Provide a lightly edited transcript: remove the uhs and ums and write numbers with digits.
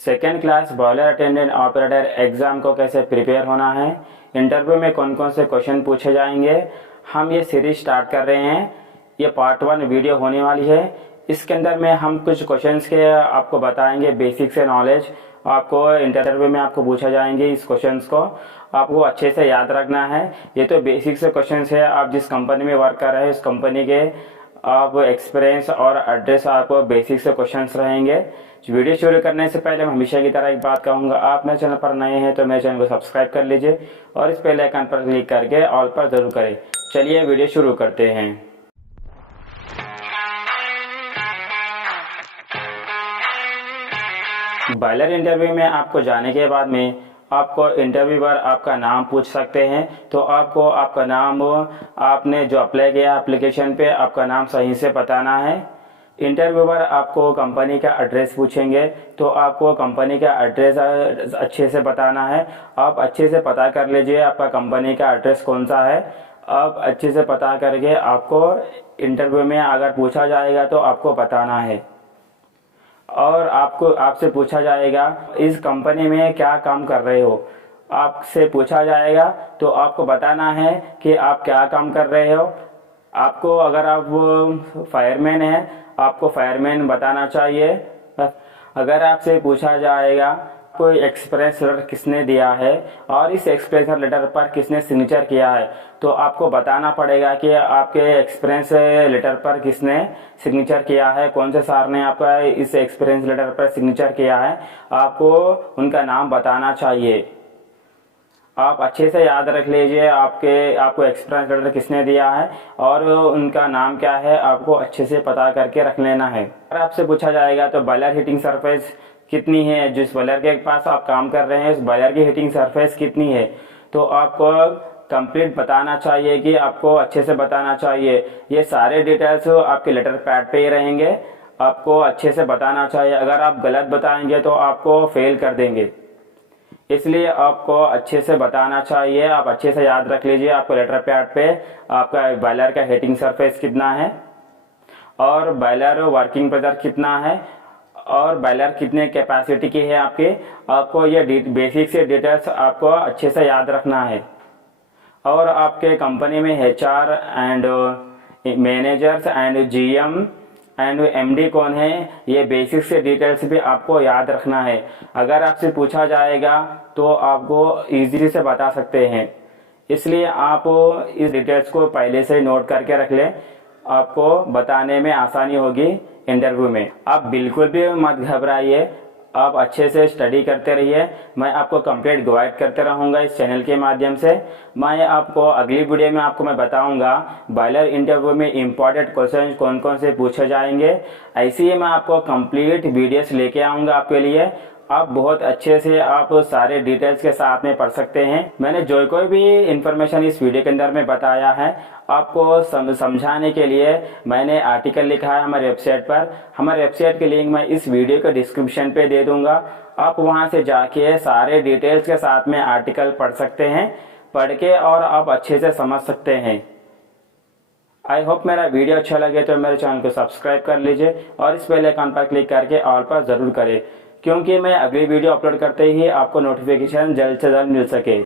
Second class boiler attendant operator exam को कैसे prepare होना है, इंटरव्यू में कौन कौन से क्वेश्चन पूछे जाएंगे, हम ये सीरीज स्टार्ट कर रहे हैं। ये पार्ट 1 वीडियो होने वाली है। इसके अंदर में हम कुछ क्वेश्चंस के आपको बताएंगे, बेसिक से नॉलेज आपको इंटरव्यू में आपको पूछा जाएंगे। इस क्वेश्चंस को आपको अच्छे से याद रखना है। ये तो बेसिक से क्वेश्चंस है। आप जिस कंपनी में वर्क कर रहे हैं उस कंपनी के आप एक्सपीरियंस और एड्रेस आपको बेसिक से क्वेश्चंस रहेंगे। वीडियो शुरू करने से पहले मैं हमेशा की तरह एक बात कहूँगा, आप मेरे चैनल पर नए हैं तो मेरे चैनल को सब्सक्राइब कर लीजिए और इस बेल आइकन पर क्लिक करके ऑल पर जरूर करें। चलिए वीडियो शुरू करते हैं। बॉयलर इंटरव्यू में आपको जाने के बाद में आपको इंटरव्यूअर आपका नाम पूछ सकते हैं। तो आपको आपका नाम, आपने जो अप्लाई किया एप्लीकेशन पे, आपका नाम सही से बताना है। इंटरव्यूअर आपको कंपनी का एड्रेस पूछेंगे तो आपको कंपनी का एड्रेस अच्छे से बताना है। आप अच्छे से पता कर लीजिए आपका कंपनी का एड्रेस कौन सा है। आप अच्छे से पता करके आपको इंटरव्यू में अगर पूछा जाएगा तो आपको बताना है। और आपसे पूछा जाएगा इस कंपनी में क्या काम कर रहे हो। आपसे पूछा जाएगा तो आपको बताना है कि आप क्या काम कर रहे हो। आपको अगर आप फायरमैन हैं आपको फायरमैन बताना चाहिए। अगर आपसे पूछा जाएगा कोई एक्सपीरियंस लेटर किसने दिया है और इस एक्सपीरियंस लेटर पर किसने सिग्नेचर किया है, तो आपको बताना पड़ेगा कि आपके एक्सपीरियंस लेटर पर किसने सिग्नेचर किया है, कौन से सर ने आपका इस एक्सपीरियंस लेटर पर सिग्नेचर किया है। आपको उनका नाम बताना चाहिए। आप अच्छे से याद रख लीजिए आपको एक्सपीरियंस लेटर किसने दिया है और उनका नाम क्या है, आपको अच्छे से पता करके रख लेना है। अगर आपसे पूछा जाएगा तो बॉयलर हीटिंग सरफेस कितनी है, जिस बॉयलर के पास आप काम कर रहे हैं उस बॉयलर की हीटिंग सरफेस कितनी है, तो आपको कंप्लीट बताना चाहिए कि आपको अच्छे से बताना चाहिए। ये सारे डिटेल्स आपके लेटर पैड पे ही रहेंगे। आपको अच्छे से बताना चाहिए। अगर आप गलत बताएंगे तो आपको फेल कर देंगे, इसलिए आपको अच्छे से बताना चाहिए। आप अच्छे से याद रख लीजिए आपको लेटर पैड पे आपका बॉयलर का हीटिंग सरफेस कितना है और बॉयलर वर्किंग प्रेशर कितना है और बॉयलर कितने कैपेसिटी की है आपको ये बेसिक से डिटेल्स आपको अच्छे से याद रखना है। और आपके कंपनी में HR and managers and GM and MD कौन है, ये बेसिक से डिटेल्स भी आपको याद रखना है। अगर आपसे पूछा जाएगा तो आपको इजीली से बता सकते हैं, इसलिए आप इस डिटेल्स को पहले से नोट करके रख लें। आपको बताने में आसानी होगी इंटरव्यू में। आप बिल्कुल भी मत घबराइए, आप अच्छे से स्टडी करते रहिए। मैं आपको कंप्लीट गाइड करते रहूँगा इस चैनल के माध्यम से। मैं आपको अगली वीडियो में आपको मैं बताऊँगा बॉयलर इंटरव्यू में इम्पॉर्टेंट क्वेश्चन कौन कौन से पूछे जाएंगे। ऐसे ही मैं आपको कंप्लीट वीडियोस लेके आऊँगा आपके लिए। आप बहुत अच्छे से आप सारे डिटेल्स के साथ में पढ़ सकते हैं। मैंने जो कोई भी इंफॉर्मेशन इस वीडियो के अंदर में बताया है आपको समझाने के लिए मैंने आर्टिकल लिखा है हमारे वेबसाइट पर। हमारे वेबसाइट के लिंक मैं इस वीडियो के डिस्क्रिप्शन पे दे दूंगा। आप वहां से जाके सारे डिटेल्स के साथ में आर्टिकल पढ़ सकते हैं, पढ़ के और आप अच्छे से समझ सकते हैं। आई होप मेरा वीडियो अच्छा लगे तो मेरे चैनल को सब्सक्राइब कर लीजिए और इस बेल आइकन पर क्लिक करके ऑल पर जरूर करें, क्योंकि मैं अगली वीडियो अपलोड करते ही आपको नोटिफिकेशन जल्द से जल्द मिल सके।